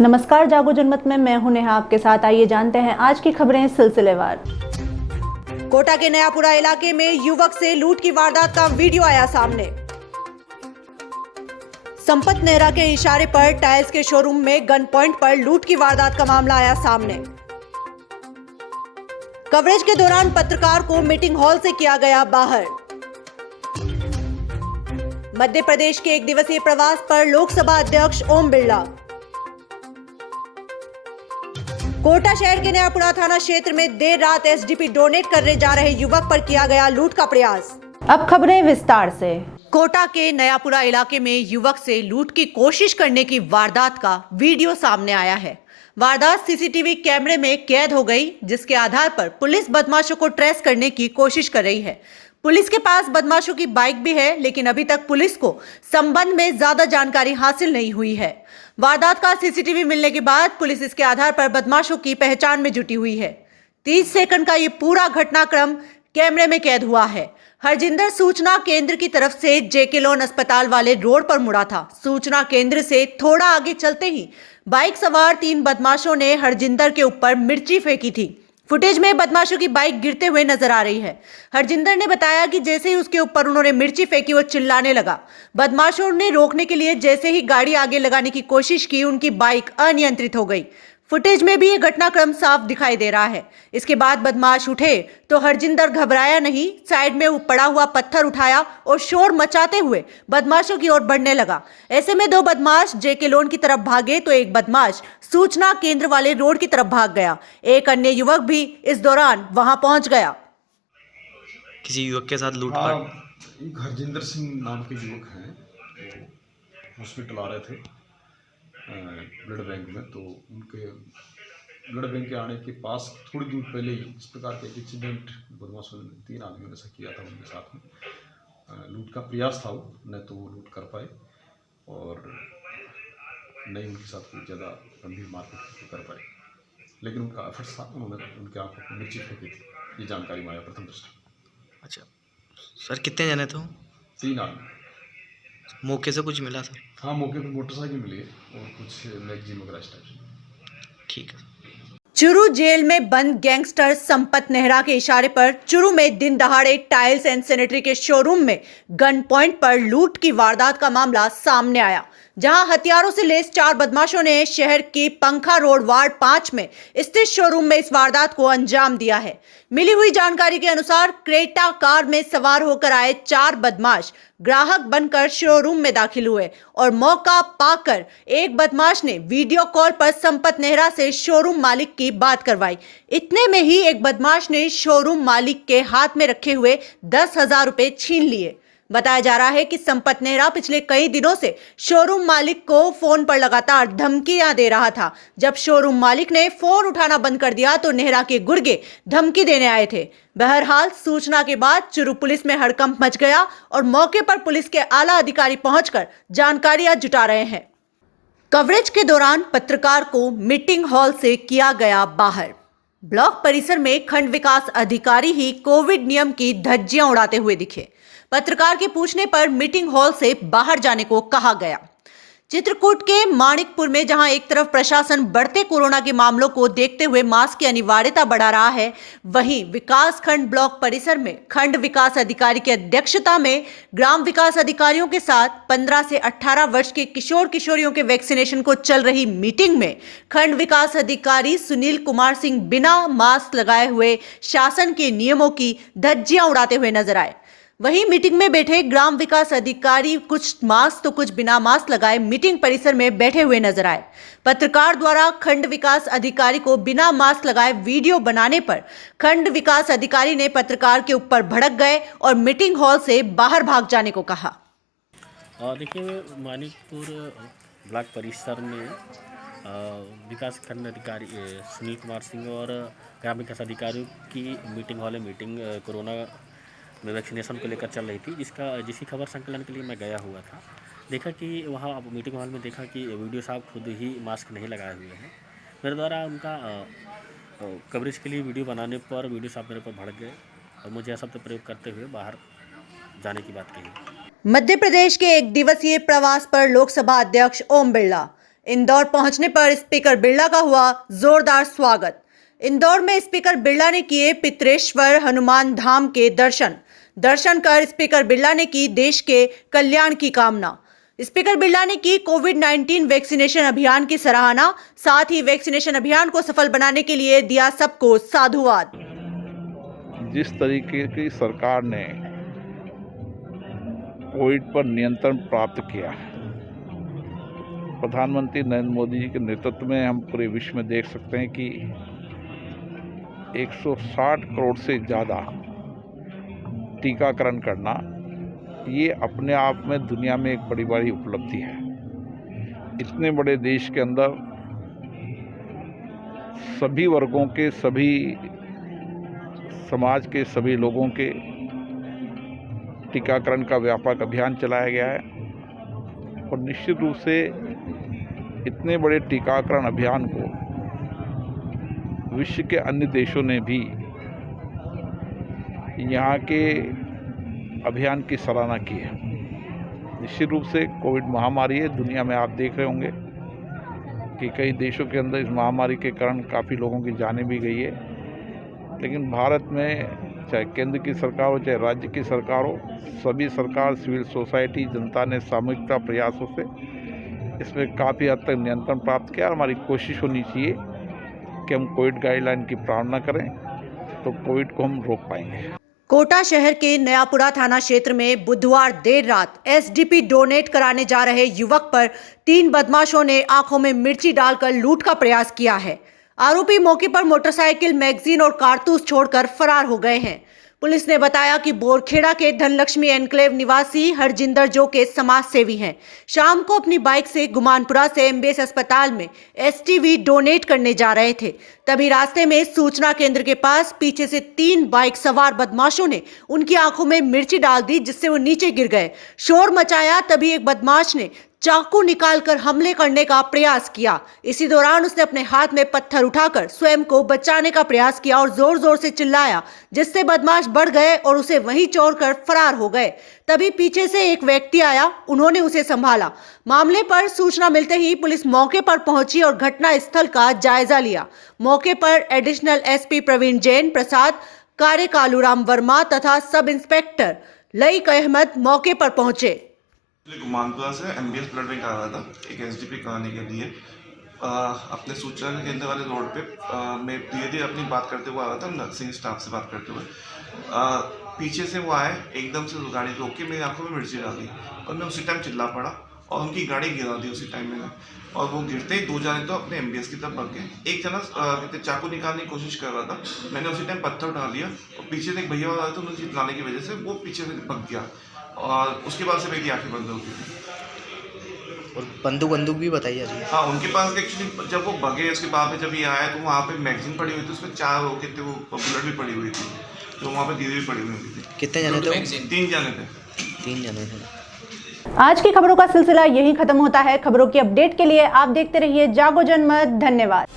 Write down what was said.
नमस्कार, जागो जनमत में मैं हूं नेहा आपके साथ। आइए जानते हैं आज की खबरें सिलसिलेवार। कोटा के नयापुरा इलाके में युवक से लूट की वारदात का वीडियो आया सामने। संपत नेहरा के इशारे पर टाइल्स के शोरूम में गन पॉइंट पर लूट की वारदात का मामला आया सामने। कवरेज के दौरान पत्रकार को मीटिंग हॉल से किया गया बाहर। मध्य प्रदेश के एक दिवसीय प्रवास पर लोकसभा अध्यक्ष ओम बिरला। कोटा शहर के नयापुरा थाना क्षेत्र में देर रात एसडीपी डोनेट करने जा रहे युवक पर किया गया लूट का प्रयास। अब खबरें विस्तार से। कोटा के नयापुरा इलाके में युवक से लूट की कोशिश करने की वारदात का वीडियो सामने आया है। वारदात सीसीटीवी कैमरे में कैद हो गई, जिसके आधार पर पुलिस बदमाशों को ट्रेस करने की कोशिश कर रही है। पुलिस के पास बदमाशों की बाइक भी है, लेकिन अभी तक पुलिस को संबंध में ज्यादा जानकारी हासिल नहीं हुई है। वारदात का सीसीटीवी मिलने के बाद पुलिस इसके आधार पर बदमाशों की पहचान में जुटी हुई है। 30 सेकंड का ये पूरा घटनाक्रम कैमरे में कैद हुआ है। हरजिंदर सूचना केंद्र की तरफ से जेके लोन अस्पताल वाले रोड पर मुड़ा था। सूचना केंद्र से थोड़ा आगे चलते ही बाइक सवार 3 बदमाशों ने हरजिंदर के ऊपर मिर्ची फेंकी थी। फुटेज में बदमाशों की बाइक गिरते हुए नजर आ रही है। हरजिंदर ने बताया कि जैसे ही उसके ऊपर उन्होंने मिर्ची फेंकी, वो चिल्लाने लगा। बदमाशों ने रोकने के लिए जैसे ही गाड़ी आगे लगाने की कोशिश की, उनकी बाइक अनियंत्रित हो गई। फुटेज में भी ये घटनाक्रम साफ दिखाई दे रहा है। इसके बाद बदमाश उठे तो हरजिंदर घबराया नहीं, साइड में पड़ा हुआ पत्थर उठाया और शोर मचाते हुए बदमाशों की ओर बढ़ने लगा। ऐसे में 2 बदमाश जेके लोन की तरफ भागे तो एक बदमाश सूचना केंद्र वाले रोड की तरफ भाग गया। एक अन्य युवक भी इस दौरान वहां पहुंच गया। किसी युवक के साथ लूटपाट। एक हरजिंदर सिंह नाम के युवक हैं, वो हॉस्पिटल आ रहे थे ब्लड बैंक में। तो उनके ब्लड बैंक के आने के पास थोड़ी दूर पहले ही इस प्रकार का एक इंसिडेंट बदमाशों ने 3 आदमियों ने ऐसा किया था उनके साथ में। लूट का प्रयास था, वो न तो वो लूट कर पाए और न ही उनके साथ कोई ज़्यादा गंभीर मारपीट कर पाए, लेकिन उनका एफर्ट्स था, उन्होंने उनके आंखों पर मिर्ची फेंकी थी। ये जानकारी में आया प्रथम दृष्टि। अच्छा सर, कितने जने थे? 3 आदमी। मौके से कुछ मिला सर? हाँ, मौके पर मोटरसाइकिल मिली है और कुछ मैगजीन वगैरह इस टाइप से। ठीक है। चुरू जेल में बंद गैंगस्टर संपत नेहरा के इशारे पर चुरू में दिन दहाड़े टाइल्स एंड सैनिटरी के शोरूम में गन पॉइंट पर लूट की वारदात का मामला सामने आया, जहां हथियारों से लैस 4 बदमाशों ने शहर की पंखा रोड वार्ड 5 में स्थित शोरूम में इस वारदात को अंजाम दिया है। मिली हुई जानकारी के अनुसार क्रेटा कार में सवार होकर आए 4 बदमाश ग्राहक बनकर शोरूम में दाखिल हुए और मौका पाकर एक बदमाश ने वीडियो कॉल पर संपत नेहरा से शोरूम मालिक की बात करवाई। इतने में ही एक बदमाश ने शोरूम मालिक के हाथ में रखे हुए 10,000 रुपए छीन लिए। बताया जा रहा है कि संपत नेहरा पिछले कई दिनों से शोरूम मालिक को फोन पर लगातार धमकियां दे रहा था। जब शोरूम मालिक ने फोन उठाना बंद कर दिया तो नेहरा के गुर्गे धमकी देने आए थे। बहरहाल सूचना के बाद चुरू पुलिस में हड़कंप मच गया और मौके पर पुलिस के आला अधिकारी पहुंचकर जानकारियां जुटा रहे हैं। कवरेज के दौरान पत्रकार को मीटिंग हॉल से किया गया बाहर। ब्लॉक परिसर में खंड विकास अधिकारी ही कोविड नियम की धज्जियां उड़ाते हुए दिखे। पत्रकार के पूछने पर मीटिंग हॉल से बाहर जाने को कहा गया। चित्रकूट के माणिकपुर में जहां एक तरफ प्रशासन बढ़ते कोरोना के मामलों को देखते हुए मास्क की अनिवार्यता बढ़ा रहा है, वहीं विकास खंड ब्लॉक परिसर में खंड विकास अधिकारी की अध्यक्षता में ग्राम विकास अधिकारियों के साथ 15 से 18 वर्ष के किशोर किशोरियों के वैक्सीनेशन को चल रही मीटिंग में खंड विकास अधिकारी सुनील कुमार सिंह बिना मास्क लगाए हुए शासन के नियमों की धज्जियां उड़ाते हुए नजर आए। वहीं मीटिंग में बैठे ग्राम विकास अधिकारी कुछ मास्क तो कुछ बिना मास्क लगाए मीटिंग परिसर में बैठे हुए नजर आए। पत्रकार द्वारा खंड विकास अधिकारी को बिना मास्क लगाए वीडियो बनाने पर खंड विकास अधिकारी ने पत्रकार के ऊपर भड़क गए और मीटिंग हॉल से बाहर भाग जाने को कहा। देखिए, मानिकपुर ब्लॉक परिसर में विकास खंड अधिकारी सुनील कुमार सिंह और ग्राम विकास अधिकारियों की मीटिंग हॉल में मीटिंग कोरोना में वैक्सीनेशन को लेकर चल रही थी, जिसकी खबर संकलन के लिए मैं गया हुआ था। देखा कि वहाँ मीटिंग हॉल में देखा कि वीडियो साहब खुद ही मास्क नहीं लगाए हुए हैं। मेरे द्वारा उनका कवरेज के लिए वीडियो बनाने पर वीडियो साहब मेरे पर भड़क गए और मुझे शब्द प्रयोग करते हुए बाहर जाने की बात कही। मध्य प्रदेश के एक दिवसीय प्रवास पर लोकसभा अध्यक्ष ओम बिरला। इंदौर पहुंचने पर स्पीकर बिरला का हुआ जोरदार स्वागत। इंदौर में स्पीकर बिरला ने किए पितरेश्वर हनुमान धाम के दर्शन कर स्पीकर बिरला ने की देश के कल्याण की कामना। स्पीकर बिरला ने की कोविड-19 वैक्सीनेशन अभियान की सराहना, साथ ही वैक्सीनेशन अभियान को सफल बनाने के लिए दिया सबको साधुवाद। जिस तरीके की सरकार ने कोविड पर नियंत्रण प्राप्त किया, प्रधानमंत्री नरेंद्र मोदी जी के नेतृत्व में हम पूरे विश्व में देख सकते हैं कि 160 करोड़ से ज़्यादा टीकाकरण करना, ये अपने आप में दुनिया में एक बड़ी उपलब्धि है। इतने बड़े देश के अंदर सभी वर्गों के, सभी समाज के सभी लोगों के टीकाकरण का व्यापक अभियान चलाया गया है और निश्चित रूप से इतने बड़े टीकाकरण अभियान को विश्व के अन्य देशों ने भी यहाँ के अभियान की सराहना की है। निश्चित रूप से कोविड महामारी है, दुनिया में आप देख रहे होंगे कि कई देशों के अंदर इस महामारी के कारण काफ़ी लोगों की जानें भी गई है, लेकिन भारत में चाहे केंद्र की सरकार हो चाहे राज्य की सरकार हो, सभी सरकार, सिविल सोसाइटी, जनता ने सामूहिकता प्रयासों से इसमें काफ़ी हद तक नियंत्रण प्राप्त किया। हमारी कोशिश होनी चाहिए कि हम कोविड गाइडलाइन की पालना करें तो कोविड को हम रोक पाएंगे। कोटा शहर के नयापुरा थाना क्षेत्र में बुधवार देर रात एसडीपी डोनेट कराने जा रहे युवक पर 3 बदमाशों ने आंखों में मिर्ची डालकर लूट का प्रयास किया है। आरोपी मौके पर मोटरसाइकिल, मैगजीन और कारतूस छोड़कर फरार हो गए हैं। पुलिस ने बताया कि बोरखेड़ा के धनलक्ष्मी एनक्लेव निवासी हरजिंदर जो के समाज सेवी हैं। शाम को अपनी बाइक से गुमानपुरा से एमबीएस अस्पताल में एसटीवी डोनेट करने जा रहे थे। तभी रास्ते में सूचना केंद्र के पास पीछे से 3 बाइक सवार बदमाशों ने उनकी आंखों में मिर्ची डाल दी, जिससे वो नीचे गिर गए। शोर मचाया, तभी एक बदमाश ने चाकू निकालकर हमले करने का प्रयास किया। इसी दौरान उसने अपने हाथ में पत्थर उठाकर स्वयं को बचाने का प्रयास किया और जोर जोर से चिल्लाया, जिससे बदमाश बढ़ गए और उसे वहीं छोड़कर फरार हो गए। तभी पीछे से एक व्यक्ति आया, उन्होंने उसे संभाला। मामले पर सूचना मिलते ही पुलिस मौके पर पहुंची और घटना स्थल का जायजा लिया। मौके पर एडिशनल एसपी प्रवीण जैन प्रसाद, कार्य कालूराम वर्मा तथा सब इंस्पेक्टर लईक अहमद मौके पर पहुंचे। गुमानपुरा से एमबीएस ब्लड बैंक आ रहा था एक एसडीपी कराने के लिए। अपने सूचना केंद्र वाले रोड पे मैं धीरे धीरे अपनी बात करते हुए आ रहा था, नर्सिंग स्टाफ से बात करते हुए। पीछे से वो आए, एकदम से गाड़ी रोक के मेरी आंखों में मिर्ची डाली और मैं उसी टाइम चिल्ला पड़ा और उनकी गाड़ी गिरा दी उसी टाइम में। और वो गिरते ही 2 जने तो अपने एमबीएस की तरफ भाग गए। एक जना चाकू निकालने की कोशिश कर रहा था, मैंने उसी टाइम पत्थर डाल दिया और पीछे से एक भैया आ रहे थे, उन्होंने चिल्लाने की वजह से वो पीछे से भाग गया और उसके बाद से मेरी आंखें बंद हो गई थी। और बंदूक भी बताई जा रही है। हाँ, उनके पास एक्चुअली जब वो भगे उसके बाद में जब ये आया तो वहाँ पे मैगजीन पड़ी हुई थी, उसमें 4 वो कितने वो बुलेट भी पड़ी हुई थी, तो वहाँ पे धीरे भी पड़ी हुई थी। कितने जने थे? 3 जने थे। 3 जने थे। आज की खबरों का सिलसिला यहीं खत्म होता है। खबरों की अपडेट के लिए आप देखते रहिए जागो जनमत। धन्यवाद।